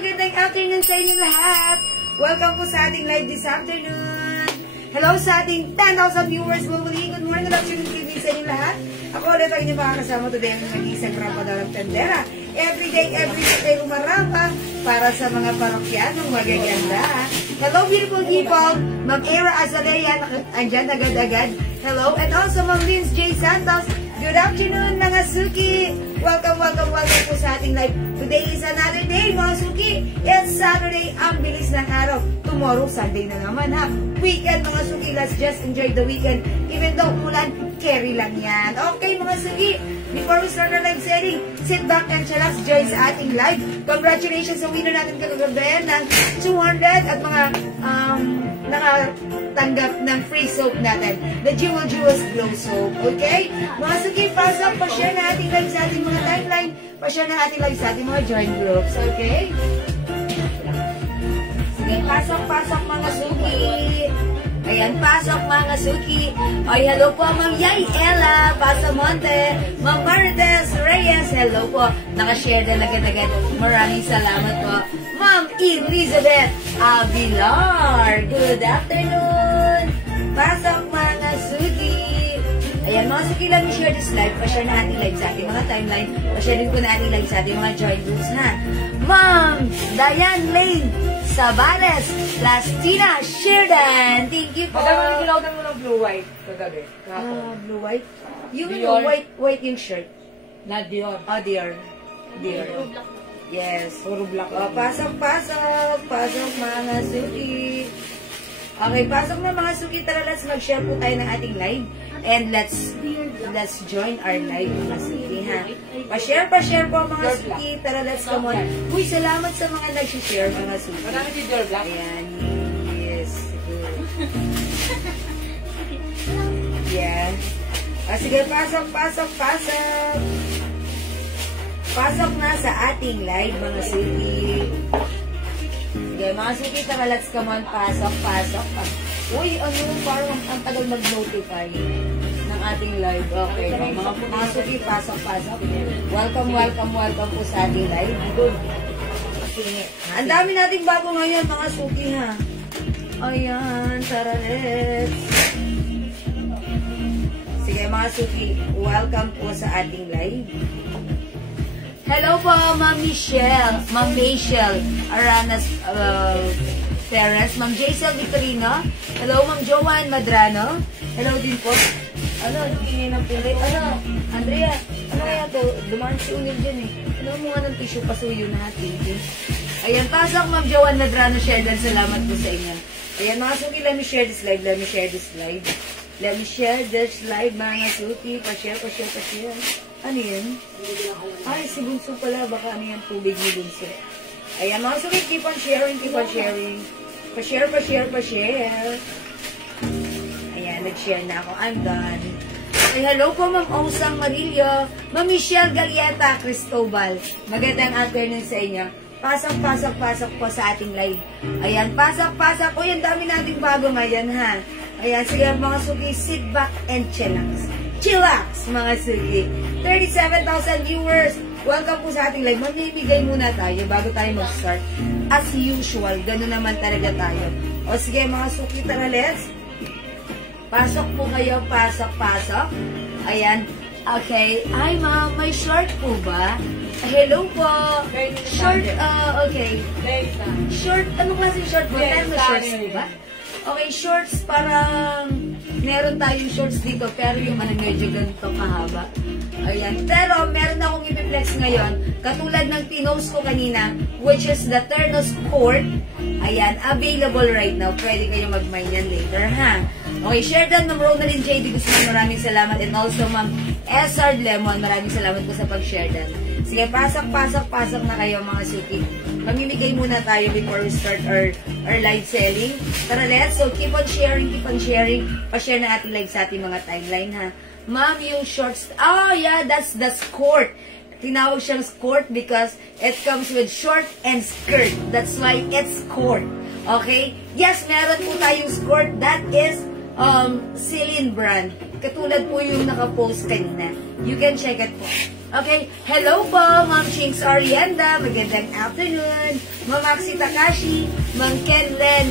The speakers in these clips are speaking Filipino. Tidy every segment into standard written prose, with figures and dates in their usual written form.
magandang afternoon sa inyo lahat. Welcome po sa ating live this afternoon. Hello sa ating 10,000 viewers globally. Good morning, good afternoon, good evening sa inyo lahat. Ako ulit ang inyong makakasama today ang nag-iisang ramadalang tendera. Every day tayo umarapa para sa mga parokyanong magaganda. Hello, beautiful people. Ma'am Era Azalea, andyan agad-agad. Hello, and also Ma'am Linz J. Santos. Good afternoon, mga Suki. Welcome po sa ating live. Today is another day, mga Suki. It's Saturday, ang bilis ng araw. Tomorrow, Sunday na naman, ha? Weekend, mga Suki. Let's just enjoy the weekend. Even though umulan, carry lang yan. Okay, mga Suki. Before we start our live setting, sit back and chillax, join sa ating live. Congratulations sa winner natin kagagabi ng 200 at mga nakatanggap ng free soap natin. The Jewels Glow Soap. Okay? Mga Suki, pasok, pa-share na ating live sa ating mga timeline. Pa-share na ating live sa ating mga join groups. Okay? Sige, pasok mga Suki. Ayan, pasok mga Suki. Ay, hello po, Ma'am Yay Ella Pasamonte, Ma'am Marites Reyes, hello po. Nakashare din agad-agad. Maraming salamat po. Ma'am Elizabeth Avilar, good afternoon. Pasok mga Suki. Ayan, mga Suki, lang i-share this live. Pa-share na ating live sa ating mga timeline. Pa-share din po na ating live sa ating mga join groups, ha. Ma'am Diane Lane Sabales, Plastina Sheridan. Thank you po. Magkakaroon mo ng blue-white kagabi. Blue-white? Yung white yung shirt. Na Dior. Oh, Dior. Yes. Puro black. Oh, pasok mga Suki. Okay, pasok na mga Suki. Tara, let's mag-share po tayo ng ating live. And let's join our live mga Suki, ha. Pa-share po mga Suki. Tara, let's come on. Uy, salamat sa mga nag-share mga Suki. Marami si Dior Black. Ayan, yes. Yan. Sige, pasok. Pasok na sa ating live, mga Suki. Sige, mga Suki, tara, let's come on. Pasok. Uy, parang ang tagal mag-notify ng ating live. Okay, mga Suki, pasok. Welcome po sa ating live. Good. Ang dami nating bago ngayon, mga Suki, ha. Ayan, tara, let's. Sige, mga Suki, welcome po sa ating live. Hello po, Ma'am Michelle, Ma'am Rachel Aranas Perez, Ma'am Jaisel Victorino. Hello, Ma'am Joanne Madrano. Hello din po. Hindi ng pili. Andrea, kaya to? Dumaan si Unil dyan eh. Mo nga ng tissue, pasuyo natin. Ayan, pasok, Ma'am Joanne Madrano, Sheridan. Salamat po sa inyo. Ayan, mga Suki, let me share this live, mga Suki. Pa-share. Ano yun? Ay, si Bunso pala. Baka ano yan, tubig ni Bunso. Ayan, mga Suki, keep on sharing. Pa-share. Ayan, nag-share na ako. I'm done. Ay, hello po, Ma'am Osang Marillo. Ma'am Michelle Galieta Cristobal. Magandang afternoon sa inyo. Pasok po sa ating live. Ayan, pasok. Uy, ang dami nating bago ngayon, ha. Ayan, sige, mga Suki, sit back and chillax, mga Suki. 37,000 viewers. Welcome po sa ating live. Mamimigay muna tayo bago tayo mag-start. As usual, gano'n naman talaga tayo. O sige, mga Suki, tara, let's. Pasok po kayo, pasok. Ayan. Okay. Ay, ma'am, may short po ba? Hello po. Short, okay. Short, anong klaseng short po? Tayo may shorts po ba? Okay, shorts, parang meron tayong shorts dito, pero yung medyo ganito kahaba. Ayan. Pero meron akong i-flex ngayon, katulad ng pinost ko kanina, which is the Ternos Court. Ayan, available right now. Pwede kayo mag-mine yan later, ha? Okay, Sheridan, Ma'am Ronaldin J. D. Guzman, maraming salamat. And also, Ma'am S.R. Lemon, maraming salamat po sa pag-Sheridan. Sige, pasok na kayo, mga Suki. Mamimigay muna tayo before we start our live selling. Tara, let's. So, keep on sharing. Pa-share na ating live sa ating mga timeline, ha? Ma'am, yung shorts. Oh, yeah, that's the skirt. Tinawag siyang skirt because it comes with short and skirt. That's why it's skirt. Okay? Yes, meron po tayong skirt. That is Celine brand. Katulad po yung nakapost kanina. You can check it po. Okay, hello po, Ma'am Chinks Orienda. Magandang afternoon. Ma'am Maxi Takashi, Ma'am Kenlen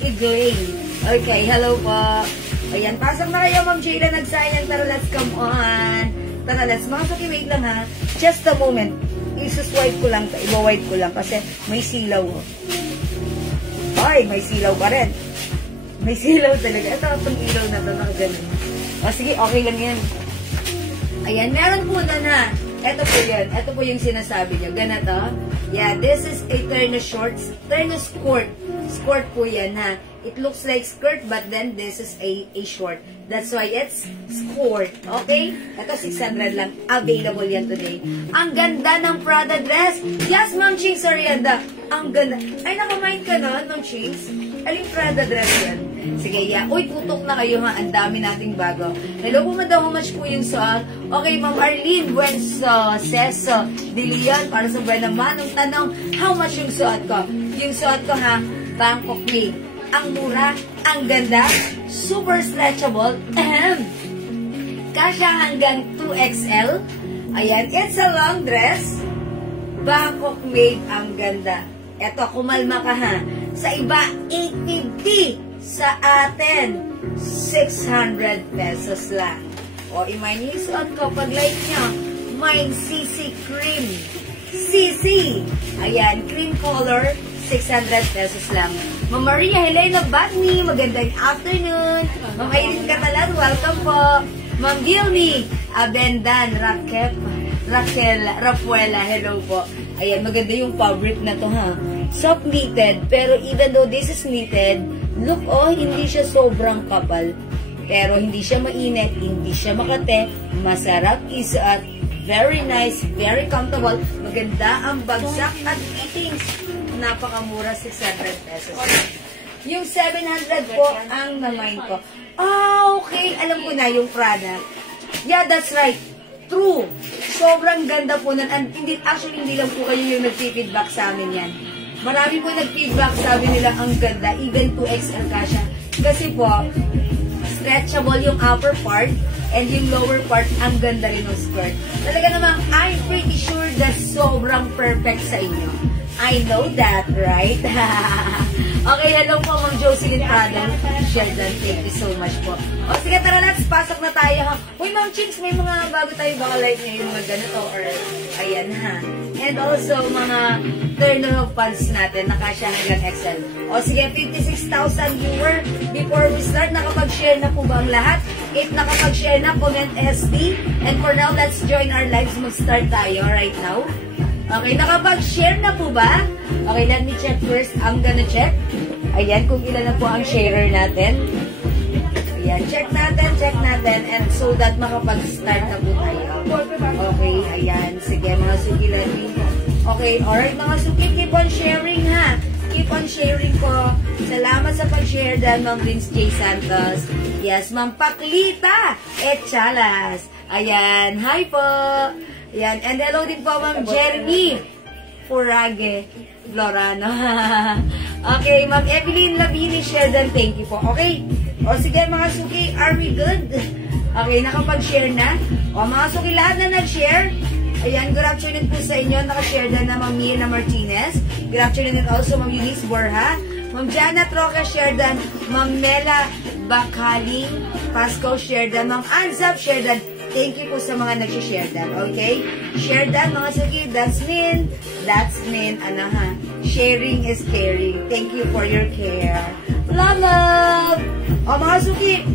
Eglay. Okay, hello po. Ayan, pasok na kayo, Ma'am Jayla. Nagsayang. Tara, let's come on. Tara, let's. Mga suki, wait lang ha. Just a moment. Isuswipe ko lang, iba-wipe ko lang kasi may silaw. Ay, may silaw pa rin. May silaw talaga. Ito, pang ilaw na ito, nakaganon. O, sige, okay lang yan. Ayan, meron po na. Ito po yan. Ito po yung sinasabi nyo. Ganito. Yeah, this is a terno shorts. Terno skirt. Skirt po yan, ha. It looks like skirt, but then this is a short. That's why it's skirt. Okay? Ito, 600 lang. Available yan today. Ang ganda ng Prada dress. Yes, Ma'am Chinks Orienda. Ang ganda. Ay, nakamind ka nun, Ma'am Chinks? Aling Prada dress yan? Sige, yeah. Uy, tutok na kayo ha. Ang dami nating bago. Hello po, madam. How much po yung suot? Okay, Ma'am Arlene Buenso says, De Leon, para sa buwan naman. Ang tanong, how much yung suot ko? Yung suot ko ha, Bangkok made. Ang mura, ang ganda, super stretchable. Kasya hanggang 2XL. Ayan, it's a long dress. Bangkok made, ang ganda. Eto, kumalma ka ha. Sa iba, 850. Sa atin, 600 pesos lang. O, imanisuot ko pag like nyo. Mine CC Cream. CC. Ayan, cream color, 600 pesos lang. Ma'am Maria Helena Batney, magandang afternoon. Ma'am Aileen Catalan, welcome po. Ma'am Gilny Abendan, Rafaela, hello po. Ayan, maganda yung fabric na to ha. Soft knitted, pero even though this is knitted, look oh, hindi siya sobrang kapal. Pero hindi siya mainit, hindi siya makate, masarap isuot, very nice, very comfortable, maganda ang bagsak at fittings. Napakamura, 600 pesos. Yung 700 po ang namain ko. Ah, okay. Alam ko na yung product. Yeah, that's right. True. Sobrang ganda po nun. And actually, hindi lang po kayo yung nag-feedback sa amin yan. Marami po nag-feedback, sabi nila, ang ganda. Even 2XL kasha. Kasi po, stretchable yung upper part and yung lower part, ang ganda rin ng skirt. Talaga namang, I'm pretty sure that sobrang perfect sa inyo. I know that, right? Okay, hello po, Ma'am Jocelyn Prado. Sheldon, thank you so much po. O, sige, tara, let's pasok na tayo, ha? Uy, Ma'am Chinks, may mga bago tayo baka like nyo yung mga ganito, or, ayan, ha? And also, mga turn-off pants natin, nakasya hanggang XL. O, sige, 56,000 viewer. Before we start, nakapag-share na po ba ang lahat? If nakapag-share na, comment SD. And for now, let's join our lives. Mag-start tayo right now. Okay, nakapag-share na po ba? Okay, let me check first. I'm gonna check. Ayan, kung ilan na po ang sharer natin. Ayan, check natin. And so that makapag-start na po tayo. Okay, ayan. Sige, mga suki, let me. Okay, alright, mga suki, keep on sharing ha. Keep on sharing po. Salamat sa pag-share dahil Ma'am Vince J. Santos. Yes, Ma'am Paklita Echalas. Ayan, hi po. Ayan, and hello din po, Ma'am Jeremy Furage Florano. Okay, Ma'am Evelyn Labini Sheldon, thank you po. Okay, o sige mga suki, are we good? Okay, nakapag-share na. O mga suki, lahat na nag-share. Ayan, good afternoon po sa inyo. Nakashare na Ma'am Mirna Martinez. Good afternoon din also Ma'am Eunice Borja. Ma'am Janet Roca Sherdan. Ma'am Mela Bakaling Pasco Sherdan. Ma'am Anzap Sherdan. Thank you po sa mga nag-share dan. Okay? Share dan, mga suki. That's mean. That's mean. Ano ha? Sharing is caring. Thank you for your care. Love, love! O, mga suki,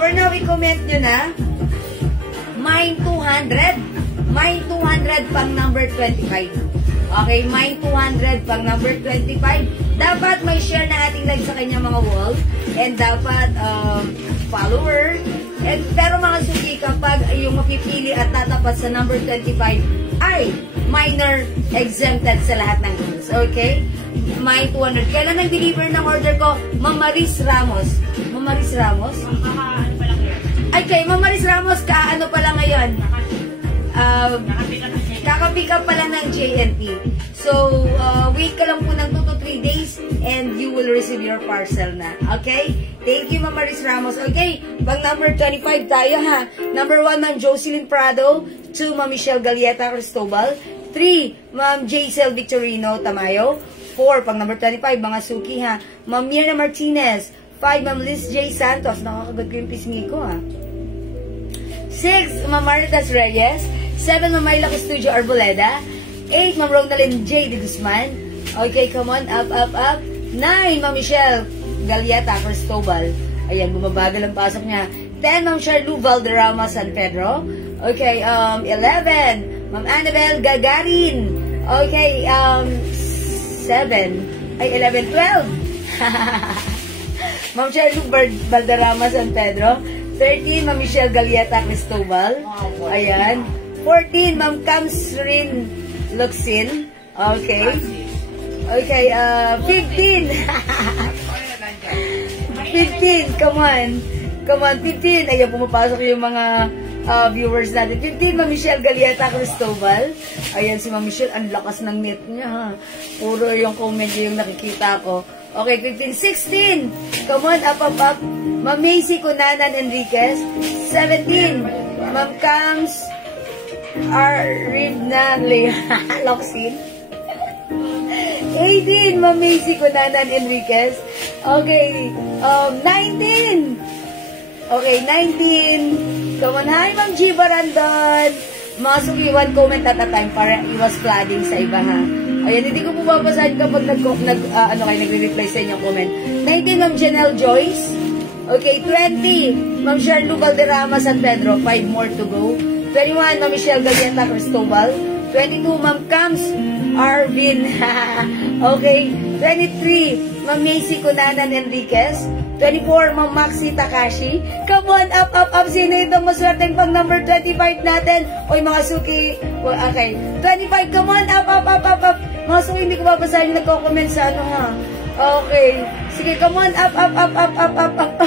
for now, i-comment nyo na. Mine 200. Mine 200 pang number 25. Okay, mine 200 pang number 25. Dapat may share na ating live sa kanya mga wall. And dapat follower. And, pero mga suki, kapag yung mapipili at tatapat sa number 25 ay minor exempted sa lahat ng rules. Okay? Mine 200. Kailan nag-deliver ng order ko? Ma'am Maris Ramos. Ma'am Maris Ramos? Ano pa lang yun? Ay, kay Ma'am Maris Ramos, kaano pa lang ngayon? Kaka-pick up pa lang ng JNT. So, wait ka lang po ng 2 to 3 days and you will receive your parcel na. Okay? Thank you, Ma'am Maris Ramos. Okay, pang number 25 tayo ha. Number 1, Ma'am Jocelyn Prado. 2, Ma'am Michelle Galieta Cristobal. 3, Ma'am Jaisel Victorino Tamayo. 4, pang number 25, mga suki ha. Ma'am Mirna Martinez. 5, Ma'am Liz J. Santos. Nakakagod ko yung pisngi ko ha. 6, Ma'am Maritas Reyes. 7, Ma'am Myla Custudio Arboleda. 8, Ma'am Ronaldin J. De Guzman. Okay, come on, up, up, up. 9, Ma'am Michelle Galieta Cristobal. Ayan, bumabagal ang pasok niya. 10, Ma'am Charlu Valderrama San Pedro. Okay, 11, Ma'am Annabel Gagarin. Okay, 7, ay 11, 12. Ma'am Charlu Valderrama San Pedro. 13, Ma'am Michelle Galieta Cristobal. Ayan. 14, Ma'am Camsrin Luxin. Okay. Okay, 15. 15, come on. Come on, 15. Ayan, pumapasok yung mga viewers natin. 15, Ma'am Michelle Galieta Cristobal. Ayan, si Ma'am Michelle, ang lakas ng net niya, ha. Puro yung comment niya yung nakikita ko. Okay, 15, 16. Come on, up, up, up. Ma'am Macy Cunanan Enriquez. 17, Ma'am Cams Arivna Loxin. 18, Ma'am Macy Cunanan Enriquez. Okay, 19. Okay, 19. Come on, hi, Ma'am G. Barandon. Mga sukiwan comment at a time para iwas flooding sa iba, ha. Ayan, hindi ko po babasahin kapag nagre-reply sa inyong comment. 19, Ma'am Janelle Joyce. Okay, 20, Ma'am Charlu Valderrama San Pedro. 5 more to go. 21, Ma'am Michelle Galieta Cristobal. 22, Ma'am Cams Arvin. Okay, 23, Ma'am Macy Cunanan Enriquez. 24, Ma'am Maxi Takashi. Come on, up, up, up. Sino itong maswerteng pang number 25 natin? Oy, mga suki. Okay, 25, come on, up, up, up, up, up. Mga suki, hindi ko babasahin yung nagko-comment sa ano, ha. Okay, sige, come on, up, up, up, up, up, up, up.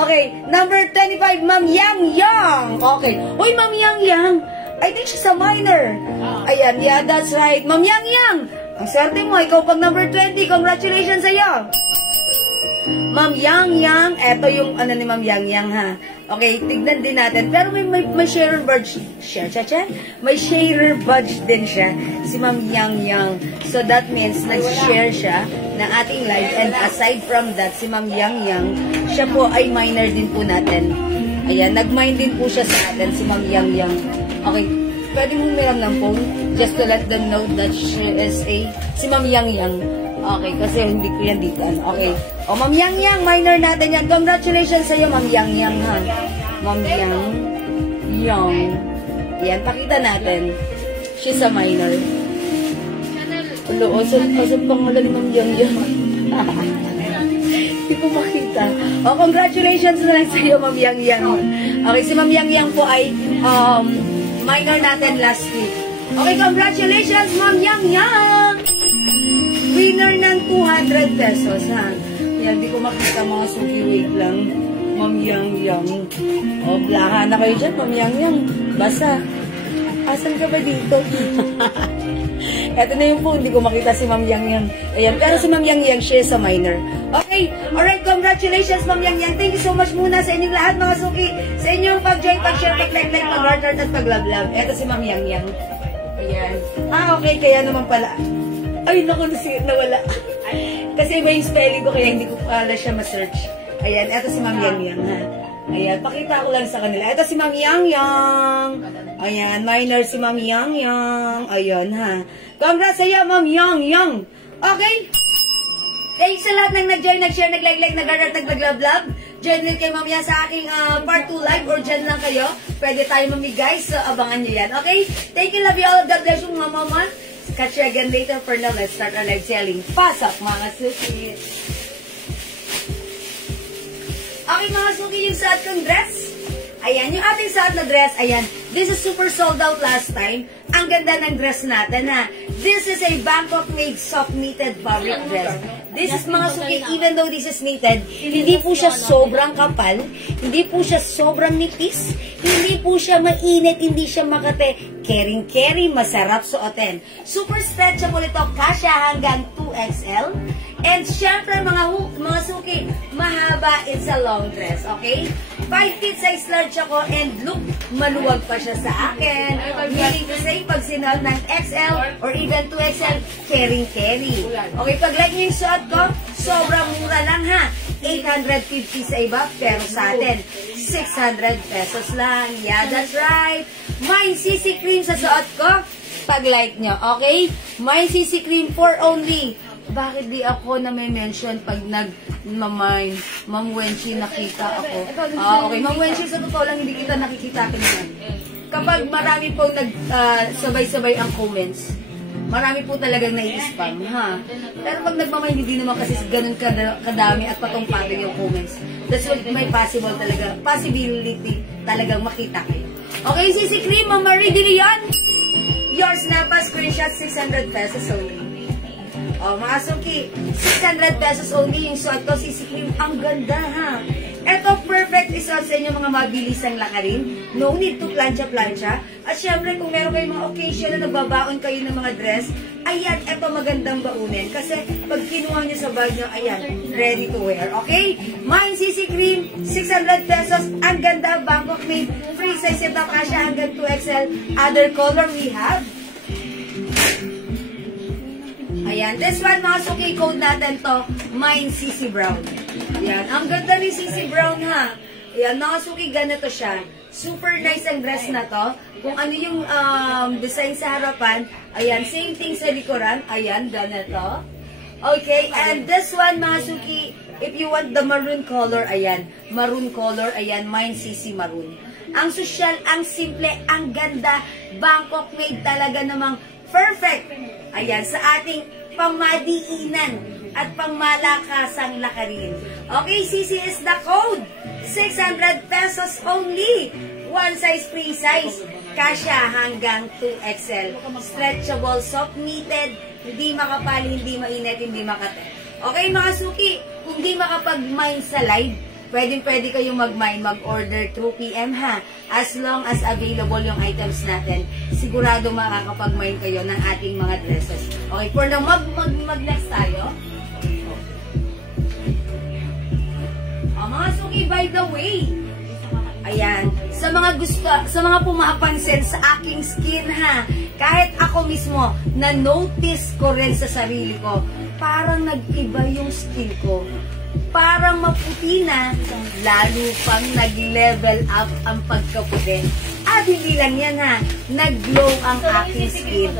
Okay, number 25, Ma'am Yang Yang. Okay, uy, Ma'am Yang Yang. I think she's a minor. Ayan, yeah, that's right. Ma'am Yang Yang. Ang swerte mo, ikaw pang number 20. Congratulations sa'yo. Ma'am Yang Yang. Eto yung ano ni Ma'am Yang Yang, ha. Okay, tignan din natin. Pero may sharer badge. May sharer badge din siya. Si Ma'am Yang Yang. So that means nag-share siya ng ating live. And aside from that, si Ma'am Yang Yang, siya po ay minor din po natin. Ayan, nag-mine din po siya sa atin, si Ma'am Yang Yang. Okay, pwede mo humiram ng phone just to let them know that she is si Ma'am Yang Yang. Okay, kasi hindi ko yan dito. Okay. O, Ma'am Yang Yang, minor natin yan. Congratulations sa iyo, Ma'am Yang Yang, ha. Ma'am Yang Yang. Yan, pakita natin. She's a minor. Hello, asan pangalan Ma'am Yang Yang? Hindi ko makita. O, congratulations na lang sa iyo, Ma'am Yang Yang. Okay, si Ma'am Yang Yang po ay minor natin last week. Okay, congratulations, Ma'am Yang Yang! Winner ng 200 pesos, ha? Yan, di ko makita mga suki. Wait lang. Ma'am Yang Yang. O, blahan na kayo dyan, Ma'am Yang Yang. Basa. Asan ka ba dito? Eto na yung phone, di ko makita si Ma'am Yang Yang. Ayan, pero si Ma'am Yang Yang, she is a minor. Okay, alright, congratulations, Ma'am Yang Yang. Thank you so much muna sa inyong lahat, mga suki. Sa inyong pag-join, pag-share, pag-like, pag-heart, at pag-love-love. Eto si Ma'am Yang Yang. Ayan. Okay, kaya naman pala. Ay, naku, nawala. Kasi iba yung spelling ko, kaya hindi ko pala siya ma-search. Ayan, eto si Ma'am Yang Yang, ha. Ayan, pakita ko lang sa kanila. Eto si Ma'am Yang Yang. Ayan, minor si Ma'am Yang Yang. Ayan, ha. Congrats sa iyo, Ma'am Yang Yang. Okay? Thanks sa lahat ng nag-join, nag-share, nag-like, nag-heart, nag-love. Join din kayo mamaya sa aking part 2 live or dyan lang kayo. Pwede tayo mamigay, so abangan nyo yan. Okay? Thank you, love you all. God bless you, mama. Catch you again later. For now, let's start our live selling. Pasok, mga suki. Okay, mga suki, yung suot kong dress. Ayan, yung ating suot na dress. Ayan, this is super sold out last time. Ang ganda ng dress natin, ha. This is a Bangkok-made soft knitted fabric dress. This is mga suki, even though this is knitted, hindi po siya sobrang kapal, hindi po siya sobrang nipis, hindi po siya mainit, hindi siya makate. Caring-carry, masarap suotin. Super stretchable ito, kasya hanggang 2XL. And syempre mga suki, mahaba, it's a long dress, okay? 5 feet size large ako and look, maluwag pa siya sa akin. Meaning to say, pag sinal ng XL or even 2XL, caring-carry. Okay, pag like nyo yung suot ko, sobrang mura lang ha. 850 sa iba, pero sa atin, 600 pesos lang. Yeah, that's right. May CC cream sa suot ko, pag like nyo, okay? May CC cream for only. Bakit di ako na may mention pag nag-mine? Ma'am Wenchi, nakita ako. Okay, Ma'am Wenchi, sa totoo lang, hindi kita nakikita naman. Kapag marami pong sabay-sabay ang comments, marami po talagang nai-spam, ha? Pero pag nagmamine, hindi naman kasi ganun kadami at patong-patong yung comments. That's what may possibility talagang makita kayo. Okay, CC Cream, Ma'am Marie De Leon. Yours na pa, screenshot, 600 pesos only. Oh, mga suki, 600 pesos only yung suot ko, CC Cream. Ang ganda, ha? Ito, perfect isuot sa inyo mga mabilisang lakarin. No need to plancha-plancha. At syempre, kung meron kayong mga occasion na nagbabaon kayo ng mga dress, ayan, ito magandang baunin. Kasi pag kinuha nyo sa bag nyo, ayan, ready to wear. Okay? Mine CC Cream, 600 pesos. Ang ganda, Bangkok made. Free size ito, kasya hanggang 2XL. Other color we have. Ayan, this one mga suki, code natin to, Mine CC Brown. Ayan, ang ganda ni CC Brown ha. Ayan, mga suki, ganito siya. Super nice ang dress na to. Kung ano yung design sa harapan, ayan, same thing sa likuran. Ayan, ganito. Okay, and this one mga suki, if you want the maroon color, ayan, maroon color, ayan, Mine CC Maroon. Ang social, ang simple, ang ganda, Bangkok made talaga namang perfect. Ayan, sa ating pamadiinan at pangmalakasang lakarin. Okay, CC is the code. 600 pesos only. One size, free size. Kasya hanggang 2XL. Stretchable, soft knitted, hindi makapal, hindi mainit, hindi makate. Okay, mga suki, kung di makapag-mine sa live, pwede kayong mag-order 2 PM ha. As long as available yung items natin, sigurado makakapag-mine kayo ng ating mga dresses. Okay, for now, mag-next tayo. Mga suki, by the way, ayan, sa mga pumapansin sa aking skin ha, kahit ako mismo, na-notice ko rin sa sarili ko, parang nag-iba yung skin ko. Parang maputi na, lalo pang nag-level up ang pagkaputi. At hindi lang yan ha, nag-glow ang aking skin.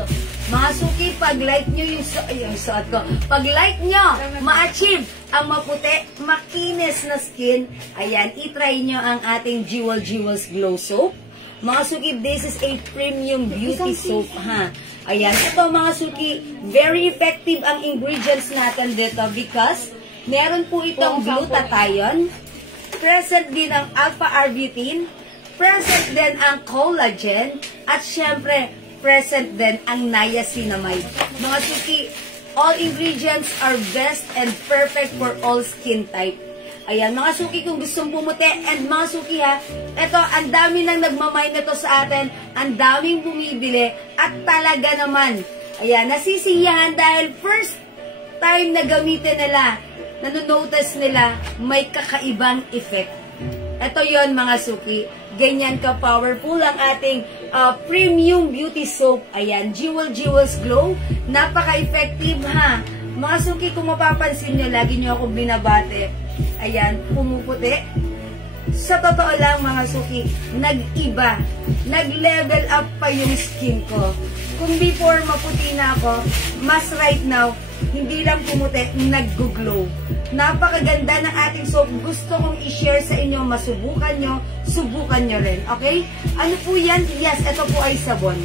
Mga suki, pag-like nyo yung suot ko, pag-like nyo, ma-achieve ang maputi, makinis na skin, ayan, itry nyo ang ating Jewels Glow Soap. Mga suki, this is a premium beauty soap ha. Ayan, ito mga suki, very effective ang ingredients natin dito because meron po itong glutathione, present din ang alpha-arbutin, present din ang collagen, at syempre, present din ang niacinamide. Mga suki, all ingredients are best and perfect for all skin type. Ayan, mga suki, kung gustong pumuti, and mga suki ha, eto, ang dami nang nagmamine nito sa atin, ang daming bumibili, at talaga naman, ayan, nasisiyahan dahil first time na gamitin nila, nanonotice nila, may kakaibang effect. Ito yon mga suki. Ganyan ka-powerful ang ating premium beauty soap. Ayan, Jewels Glow. Napaka-effective ha. Mga suki, kung mapapansin nyo, lagi nyo ako binabate. Ayan, pumuputi. Sa totoo lang mga suki, nag-iba. Nag-level up pa yung skin ko. Kung before maputi na ako, mas right now, hindi lang pumuti, nag-glow. Napakaganda ng ating soap. Gusto kong i-share sa inyo, masubukan nyo, subukan nyo rin. Okay? Ano po yan? Yes, ito po ay sabon.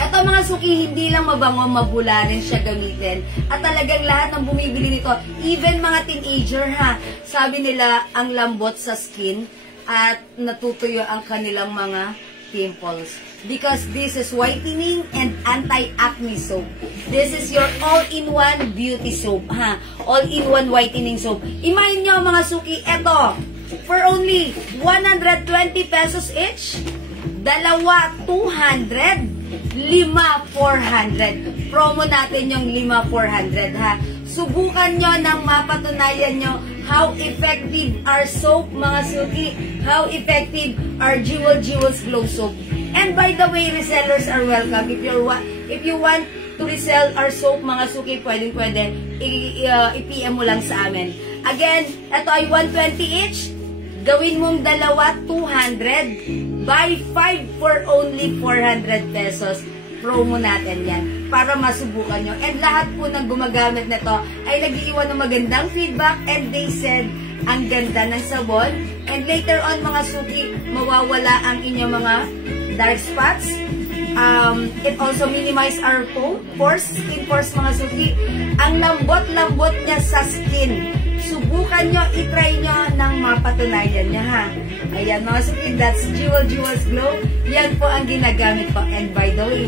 Ito mga suki, hindi lang mabango, mabula rin siya gamitin. At talagang lahat ng bumibili nito, even mga teenager ha, sabi nila ang lambot sa skin at natutuyo ang kanilang mga pimples. Because this is whitening and anti-acne soap. This is your all-in-one beauty soap, ha? All-in-one whitening soap. Imahin nyo mga suki, eto, for only 120 pesos each, dalawa 200, 5 400. Promo natin yung 5 400, ha? Subukan nyo nang mapatunayan nyo how effective our soap, mga suki, how effective our Jewels Glow soap. And by the way, resellers are welcome. If you want to resell our soap, mga suki, pwede i-PM mo lang sa amin. Again, ito ay 120 each. Gawin mong dalawa, 200. Buy 5 for only 400 pesos. Promo natin yan para masubukan nyo. And lahat po ng gumagamit nito ay nag-iwan ng magandang feedback and they said, ang ganda ng sabon. And later on, mga suki, mawawala ang inyong mga dark spots. It also minimize our skin pores, mga suki. Ang lambot-lambot niya sa skin. Subukan nyo, itry nyo nang mapatunayan niya, ha. Ayan, mga suki, that's Jewels Glow. Yan po ang ginagamit ko. And by the way,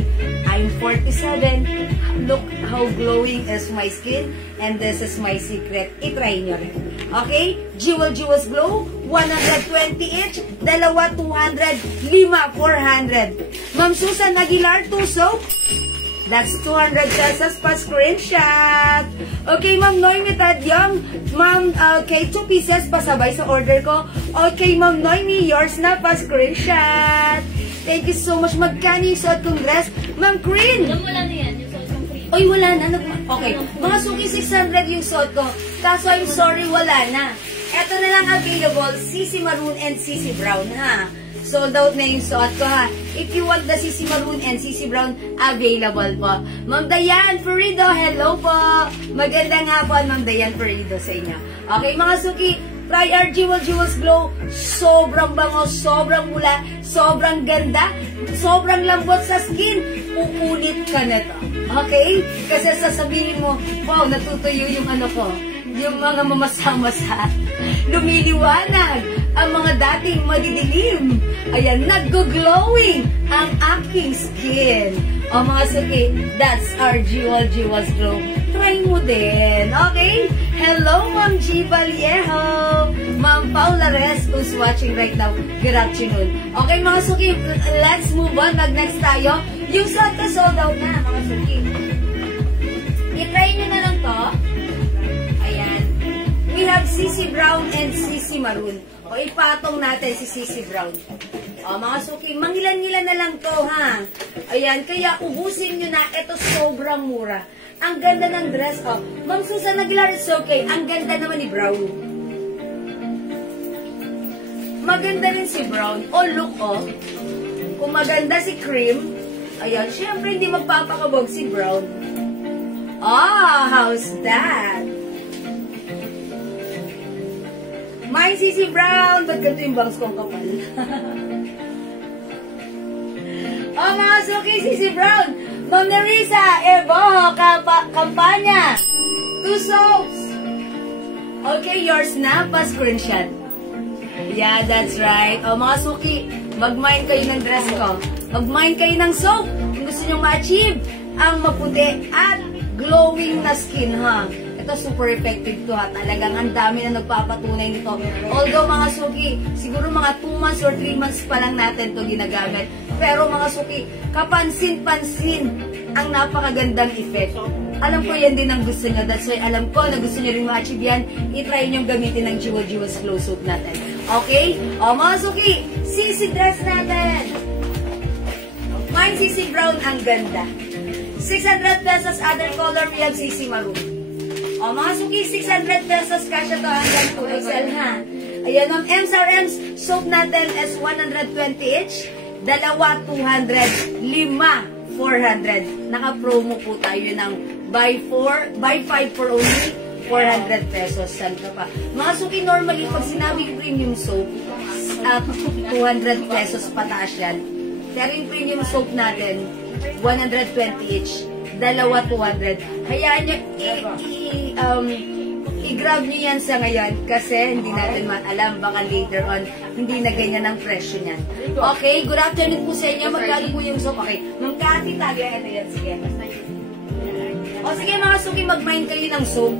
I'm 47. Look how glowing is my skin. And this is my secret. Itry nyo rin. Okay? Jewels Glow, 120 each, dalawa 200, 5 400. Ma'am Susan Aguilar, 2 soap. That's 200 pesos pa screenshot. Okay, Ma'am Noemi Tadyang. Ma'am, okay, 2 pieces pasabay sa order ko. Okay, Ma'am Noemi, yours na pa screenshot. Thank you so much. Magkano yung suot kong dress? Ma'am Green. Wala na yan, yung suot kong free. Oy, wala na. Okay, mga suki 600 yung suot ko. Kaso I'm sorry, wala na. Eto na lang available, CC Maroon and CC Brown, ha. Sold out na yung suot ko, ha. If you want the CC Maroon and CC Brown, available po. Ma'am Dayan Ferido, hello po. Magandang hapon, Ma'am Dayan Ferido sa inyo. Okay, mga suki, try our Jewels Glow. Sobrang bango, sobrang mula, sobrang ganda, sobrang lambot sa skin. Uunit ka na to. Okay? Kasi sasabihin mo, wow, natutuyo yung ano ko. Yung mga mamasa-masa. Lumiliwanag ang mga dating madidilim. Ayan, nag-glowing ang aking skin. O mga suki, that's our Jewels Glow. Try mo din, okay? Hello, Ma'am G. Vallejo. Ma'am Paula Rez, who's watching right now. Good afternoon. Okay, mga suki, let's move on. Mag-next tayo. Yung suot ko sold out na, mga suki. I-try nyo na lang to. Ayan. We have CC Brown and CC Maroon. O, ipatong natin si CC Brown. O, mga suki, mangilan-ngilan na lang to, ha? Ayan, kaya ubusin nyo na. Ito sobrang mura. Ang ganda ng dress, o. Ma'am Susan Aguilar, it's okay. Ang ganda naman ni Brown. Maganda rin si Brown. O, look, o. Kung maganda si Cream, ayan, syempre hindi magpapakabog si Brown. Ah, how's that? My CC Brown, ba't ganito yung bangs kong kapal? Oh, mga suki, CC Brown. Ma'am Nerissa, Evo, kampanya. 2 soaps. Okay, yours na, pa-screenshot. Yeah, that's right. Oh, mga suki, mag-mine kayo ng dress ko. Mag-mine kayo ng soap. Kung gusto nyo ma-achieve ang maputi at glowing na skin, ha? Ito, super effective to, ha? Talagang ang dami na nagpapatunay nito. Although, mga suki, siguro mga 2 months or 3 months pa lang natin to ginagamit. Pero, mga suki, kapansin-pansin ang napakagandang effect. Alam ko yan din ang gusto nyo. That's why alam ko na gusto nyo rin ma-achieve yan. I-try nyo gamitin ng Jewels Glow Soap natin. Okay? O, mga suki, CC dress natin. Mine CC Brown, ang ganda. 600 pesos, other color, we have CC Maroon. O, mga suki, 600 pesos, kasya to hanggang 2XL, ha? Ayan, ang MSRM's soap natin is 120 each. Dalawa, 200. 5, 400. Naka-promo po tayo ng buy 5 for only 400 pesos. Saan ka pa? Mga suki, normally, pag sinabing premium soap, 200 pesos pataas yan. Pero yung premium soap natin, 120 each. Dalawa, 200. Hayaan nyo, i-grab nyo yan sa ngayon kasi hindi natin man alam, baka later on, hindi na ganyan ang presyo niyan. Okay, good afternoon po sa inyo. Magkano po yung soap? Okay, Ma'am Cathy, tagay. Ito yan, sige. O sige mga suki, mag-mind kayo ng soap.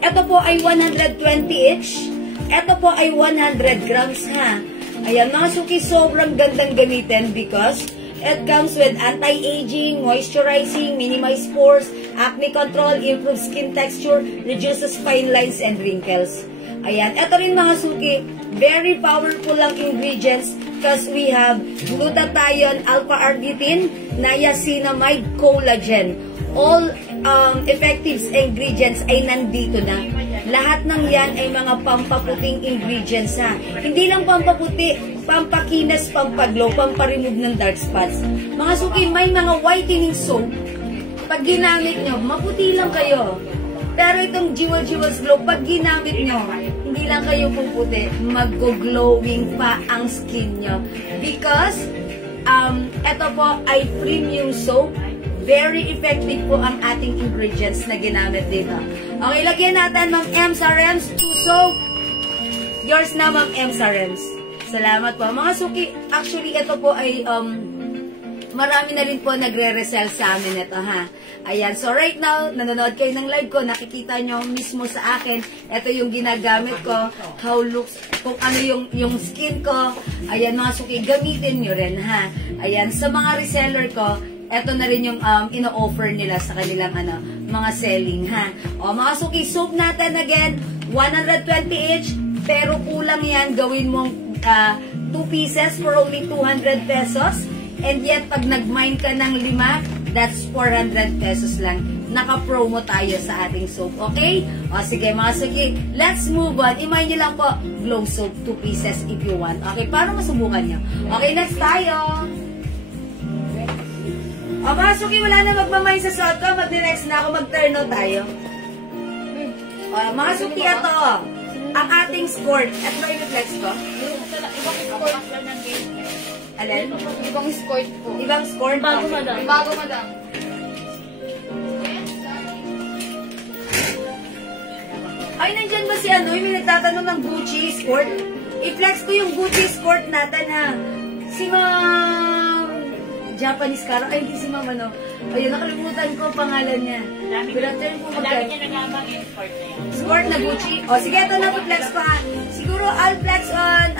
Ito po ay 120 each. Ito po ay 100 grams ha. Ayan mga suki, sobrang gandang gamitin because it comes with anti-aging, moisturizing, minimize pores, acne control, improves skin texture, reduces fine lines and wrinkles. Ayan, ito rin mga suki, very powerful lang ingredients because we have glutathione, alpha-arbutin, niacinamide, collagen. All effective ingredients ay nandito na. Lahat ng yan ay mga pampaputing ingredients ha. Hindi lang pampaputi, pampakinas, pampaglow, pamparemove ng dark spots. Mga suki, may mga whitening soap. Pag ginamit nyo, maputi lang kayo. Pero itong Jewels Glow, pag ginamit nyo, hindi lang kayo puputi, mag-glowing pa ang skin nyo. Because, ito po ay premium soap. Very effective po ang ating ingredients na ginamit dito. Okay, lagyan natin Ma'am M sa Rems 2 soap. Yours na Ma'am M sa Rems. Salamat po. Mga suki, actually ito po ay marami na rin po nagre-resell sa amin ito ha. Ayan, so right now, nanonood kayo ng live ko, nakikita nyo mismo sa akin, ito yung ginagamit ko, how looks, kung ano yung skin ko. Ayan mga suki, gamitin nyo rin ha. Ayan, sa mga reseller ko, eto na rin yung ino-offer nila sa kanilang mga selling ha. O mga suki, soap natin again, 120 each, pero kulang yan, gawin mong 2 pieces for only 200 pesos. And yet, pag nag-mine ka ng 5, that's 400 pesos lang. Naka-promo tayo sa ating soap, okay? O sige mga suki, let's move on. I-mine nyo lang po, Glow soap, 2 pieces if you want. Okay, para masubukan nyo. Okay, next tayo. O mga suki, wala na magmamay sa suot ko. Mag-next na ako, mag-turn out tayo. O mga suki, ito. Ang ating skirt. At may reflex ko. Ibang skirt lang ng game. Alin? Ibang skirt po. Ibang skirt? Bago madam. Bago madam. Ay, nandyan ba si ano? Yung nagtatanong ng Gucci skirt? I-flex ko yung Gucci skirt natin ha. Si Japanese Caro. Ay, hindi si Ma'am ano. Ayun, nakalimutan ko ang pangalan niya. Good afternoon po magkano. Dami niya nagabang yung skirt na yan. Skirt na Gucci. O, sige, ito na flex ko ha. Siguro, I'll flex on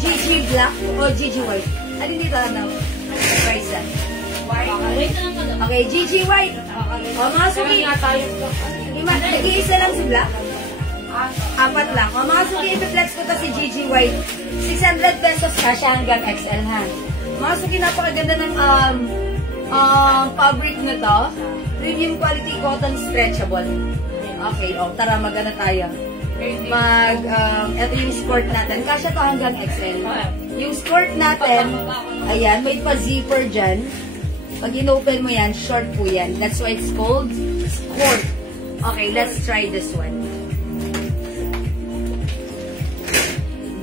GG Black o GG White. Alin dito ano? Price yan. Wait na lang madam. Okay, GG White. O, mga suki. Nag-iisa lang si Black? 4 lang. O, mga suki, i-flex ko to si GG White. 600 pesos kasha hanggang XL ha. Mga suki, napakaganda ng fabric na to. Premium quality cotton stretchable. Okay, o, tara magana tayo. Ito yung skirt natin. Kasya to hanggang XL. Yung skirt natin, ayan, may pa-zipper dyan. Pag in-open mo yan, short po yan. That's why it's called skirt. Okay, let's try this one.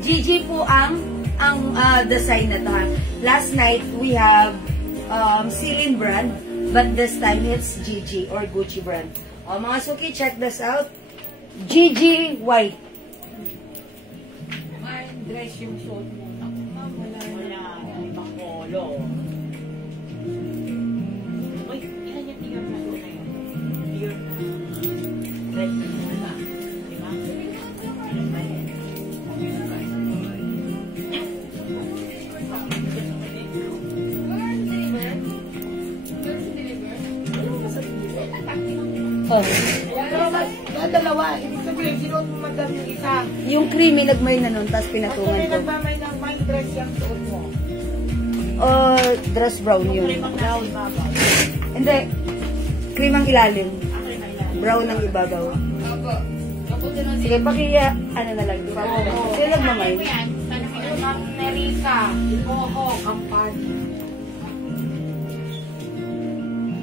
GG po ang design na to ha. Last night, we have Celine brand, but this time it's GG or Gucci brand. O mga suki, check this out. GG White. May dress yung suot mo. Wala. Ibang polo. Uy, ilan yung tingnan mo na yun? Yun. Dress mo na. Diba? Dalawa. Ibig sabihin, sinuot mo madam yung isa. Yung creamy nagmay na nun, tapos pinatungan ko. Nagmamay ng my dress yung suot mo. Dress brown yun. Brown baba. Hindi. Cream ang ilalim. Brown ang ibabaw. Sige, pakiya, ano na lang, di ba? Sige, nagmamay. Ma'am Nerissa, Ipoho, Kampani.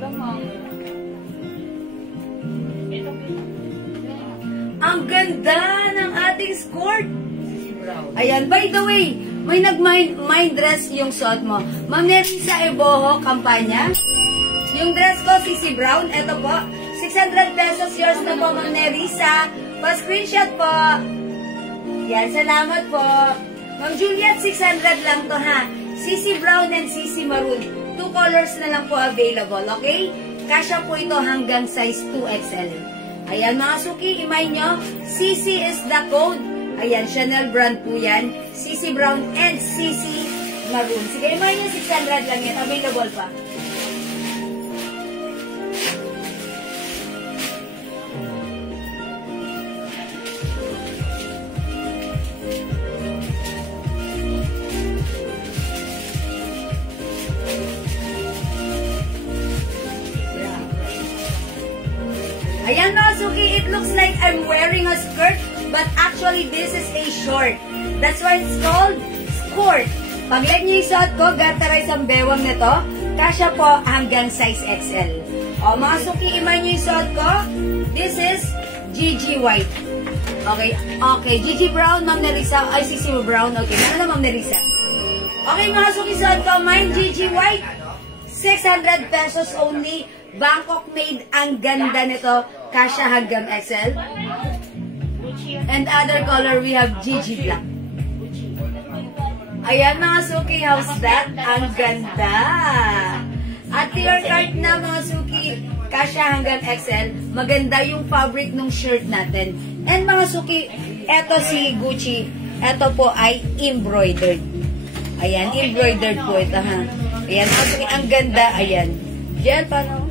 Lamang. Ang ganda ng ating skirt. Ayan, by the way, may nag-mind dress yung suot mo. Ma'am Nerissa Iboho, kampanya. Yung dress ko, CC Brown. Ito po, 600 pesos. Yours na po, Ma'am Nerissa. Pa-screenshot po. Yan, salamat po. Ma'am Juliet, 600 lang to ha. CC Brown and CC Maroon. 2 colors na lang po available, okay? Kasya po ito hanggang size 2XL. Ayan mga suki, imay nyo. CC is the code. Ayan, Chanel brand po yan. CC Brown and CC Maroon. Sige, imay nyo, 600 lang yan. Available pa. Ayan mga suki, it looks like I'm wearing a skirt, but actually this is a short. That's why it's called skirt. Pag like nyo isuot ko, gataray ang bewang nito, kasya po hanggang size XL. O mga suki, imay nyo isuot ko, this is GG White. Okay, okay, GG Brown, Ma'am Nerissa, ay CC Brown, okay, meron na Ma'am Nerissa. Okay mga suki, isuot ko, mine GG White, 600 pesos only. Bangkok made, ang ganda nito, kasya hanggang XL. And other color, we have GG Black. Ayan mga suki, how's that? Ang ganda! At your cart na mga suki, kasya hanggang XL. Maganda yung fabric ng shirt natin. And mga suki, eto si Gucci, eto po ay embroidered. Ayan, embroidered po ito ha. Ayan mga suki, ang ganda, ayan. Diyan, paano?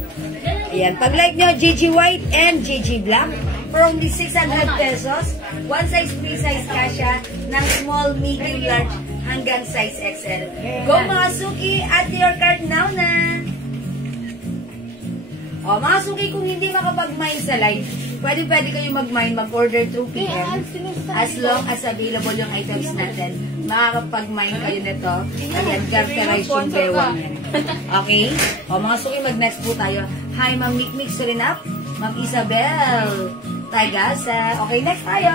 Ayan, pag like nyo, GG White and GG Black for only 600 pesos. One size, free size kasya ng small, medium, large hanggang size XL. Go mga suki, add your cart now na. O mga suki, kung hindi makapag-mine sa live, pwede kayo mag-mine, mag-order through PM. As long as available yung items natin, makakapag-mine kayo nito. Ayan, garterize yung bewang. Okay? O mga suki, mag-next po tayo. Hi, Ma'am Mikmik Surinap, Ma'am Isabel Taigasa. Okay, next tayo.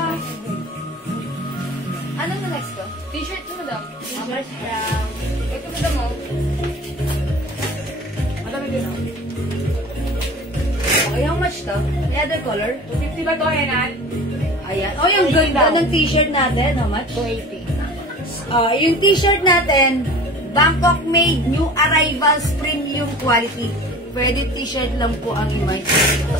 Ano na next ko? T-shirt mo daw. T-shirt brown. Ito mo daw mo. Madami din ako. Okay, how much to? The other color? 250 ba to, Enan? Ayan. O, yung ganda ng t-shirt natin. How much? 280. Yung t-shirt natin, Bangkok made, new arrivals, premium quality. Pwede t-shirt lang po ang imay.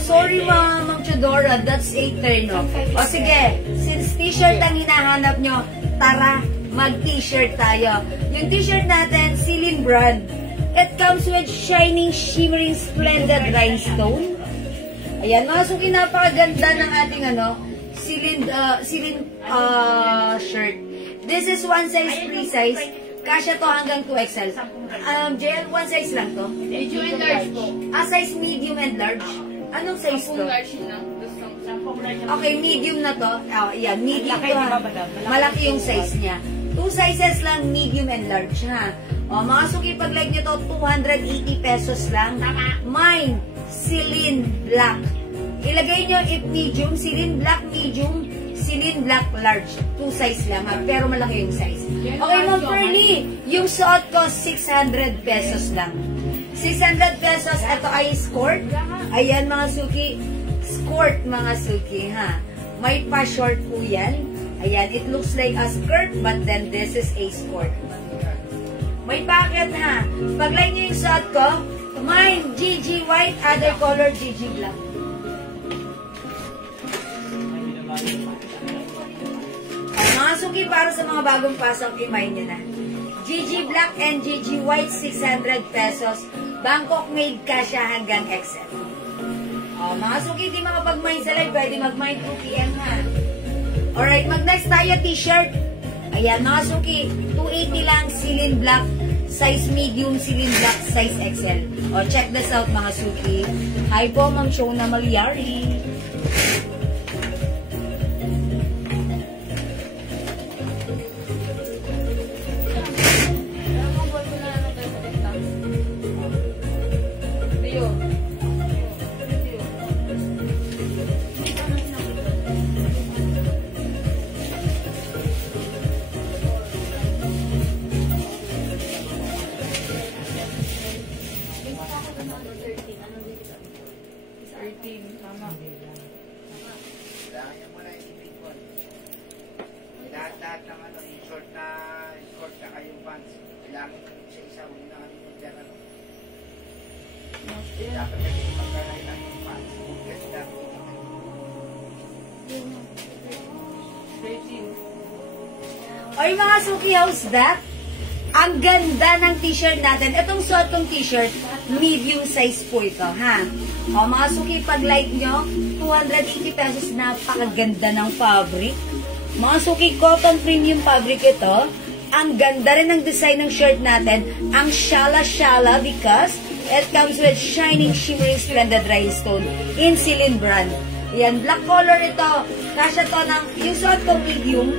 Sorry Ma'am Chodora, that's a turn off. O sige, since t-shirt ang hinahanap nyo, tara, mag-t-shirt tayo. Yung t-shirt natin, Celine brand. It comes with shining, shimmering, splendid rhinestone. Ayan, mga suki, napakaganda ng ating Celine shirt. This is one size, free size. Kasya to hanggang 2XL. JL, one size lang to. Medium and large po. Size medium and large. Anong size to? Large lang. Okay, medium na to. Yan, medium to ha. Malaki yung size niya. 2 sizes lang, medium and large ha. O, mga suki, pag like nyo to, 280 pesos lang. Mine, Celine Black. Ilagay nyo if medium, Celine Black medium, Celine Black large. 2 size lang ha, pero malaki yung size. Okay, Ma'am Pearly, yung suot ko, 600 pesos lang. 600 pesos, ito ay skirt. Ayan mga suki, skirt mga suki ha. May pa-short po yan. Ayan, it looks like a skirt, but then this is a skirt. May pocket ha. Pag like nyo yung suot ko, mine, GG White, other color, GG Black. Mga suki, para sa mga bagong pasok, imay nyo na. GG Black and GG White, 600 pesos. Bangkok made, kasya hanggang XL. Mga suki, di makapag-mine sa live, pwede mag-mine 2 PM ha. Alright, mag-next tayo t-shirt. Ayan, mga suki, 280 lang, Celine Black, size medium, Celine Black, size XL. Check this out mga suki. Hi po, Ma'am Shona Malyari. 13, mama. Kailangan niya muna yung big one. Lahat-lahat ng ano, yung short na yung pants. Kailangan yung isa-isa, huwag na kami mag-dyan ano. Dapat kasi magkakailan yung pants. Kasi dapat yung 13. Oy mga suki, how's that? Ang ganda ng t-shirt natin. Itong suot kong t-shirt, medium size po ito, ha? O mga suki, pag like nyo, 280 pesos, napakaganda ng fabric. Mga suki, cotton premium fabric ito. Ang ganda rin ng design ng shirt natin. Ang shala-shala because it comes with shining, shimmering, splendid rhinestone in Celine brand. Yan, black color ito. Kasya to ng, yung suot kong medium,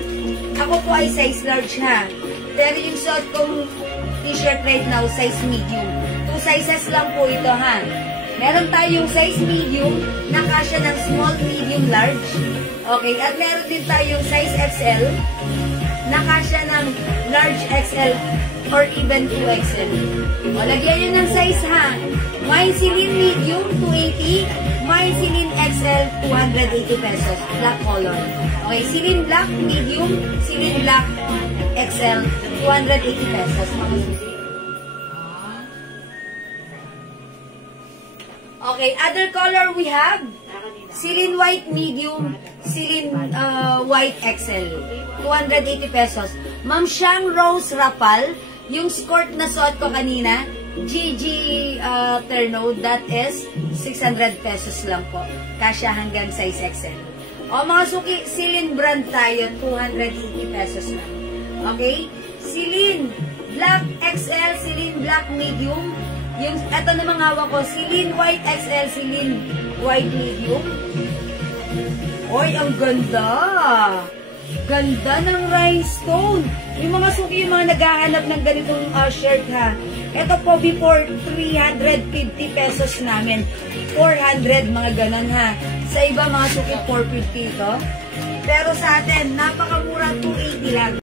ako po ay size large, ha? Pero yung suot kong t-shirt right now, size medium. 2 sizes lang po ito, ha? Meron tayong size medium na kasya ng small, medium, large. Okay, at meron din tayong size XL na kasya ng large XL or even 2XL. O, lagyan nyo ng size, ha? Mine Celine medium, 280. Mine Celine XL, 280 pesos. Black color. Okay, Celine black medium, Celine black XL, 280 pesos. Okay, other color we have Celine white medium, Celine white XL, 280 pesos. Ma'am Shang Rose Rapal, yung skirt na suot ko kanina, GG Terno, that is 600 pesos lang po. Kasya hanggang size XL. O mga suki, Celine brand tayo, 280 pesos lang. Okay? Celine Black XL, Celine Black Medium. Yung, eto namang hawak ko, Celine White XL, Celine White Medium. Oy, ang ganda! Ganda ng rhinestone. Yung mga suki, yung mga naghahanap ng ganitong shirt, ha. Ito po, before 350 pesos namin. 400, mga ganon, ha. Sa iba, mga suki, 450 ito. Pero sa atin, napakamura, 280 lang.